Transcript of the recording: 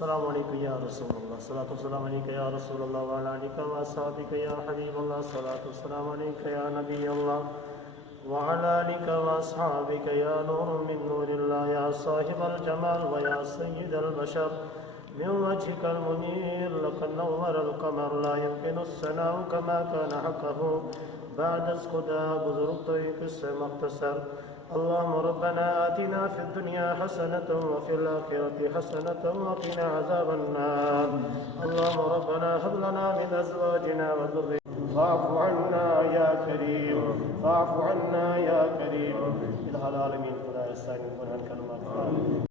السلام عليك يا رسول الله، الصلاة والسلام عليك يا رسول الله وعلى آلك وأصحابك يا حبيب الله، الصلاة والسلام عليك يا نبي الله وعلى آلك وأصحابك يا نور من نور الله، يا صاحب الجمال ويا سيد البشر. من وجهك المنير لقد نور القمر، لا يمكن الثناء كما كان حقه بعد اسقدا بزرگ تو کس سے مختصر. اللهم ربنا آتنا في الدنيا حسنة وفي الآخرة حسنة وقنا عذاب النار. اللهم ربنا هب لنا من أزواجنا وذرياتنا فاعف عنا يا كريم، فاعف عنا يا كريم. الحلال من خدا السائل من كلمات